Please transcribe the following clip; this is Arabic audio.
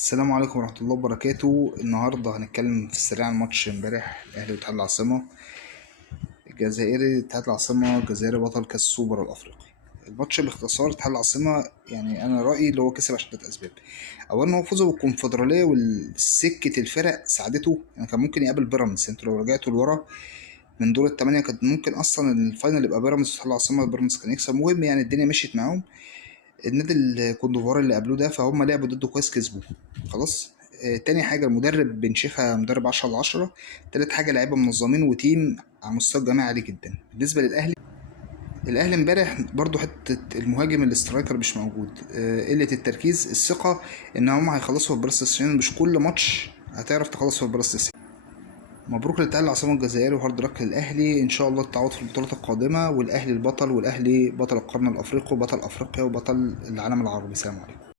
السلام عليكم ورحمة الله وبركاته. النهاردة هنتكلم في السريع عن ماتش امبارح الأهلي واتحاد العاصمة الجزائري. اتحاد العاصمة الجزائري بطل كأس السوبر الأفريقي. الماتش باختصار اتحاد العاصمة، يعني أنا رأيي اللي هو كسب عشان 3 أسباب. أولا هو فوزه بالكونفدرالية والسكة الفرق ساعدته، يعني كان ممكن يقابل بيراميدز. انتوا لو رجعتوا لورا من دور الثمانية كان ممكن أصلا الفاينل يبقى بيراميدز واتحاد العاصمة. بيراميدز كان يكسب، مهم يعني الدنيا مشيت معاهم. النادي الكوندوفار اللي قبلوه ده فهم لعبوا ضده كويس، كسبوا خلاص. تاني حاجة المدرب بن شيخة مدرب 10/10. تالت حاجة لعيبة منظمين وتيم على مستوى الجماعي عالي جدا. بالنسبة للأهلي، الأهلي امبارح برضو حتة المهاجم الاسترايكر مش موجود، قلة التركيز، الثقة إن هم هيخلصوا في بلاستيسيون. مش كل ماتش هتعرف تخلص في البلاستيسيون. مبروك للاتحاد العاصمة الجزائري وهارد لك للأهلي، إن شاء الله التعوض في البطولات القادمة، والأهلي البطل، والأهلي بطل القرن الأفريقي وبطل أفريقيا وبطل العالم العربي. سلام عليكم.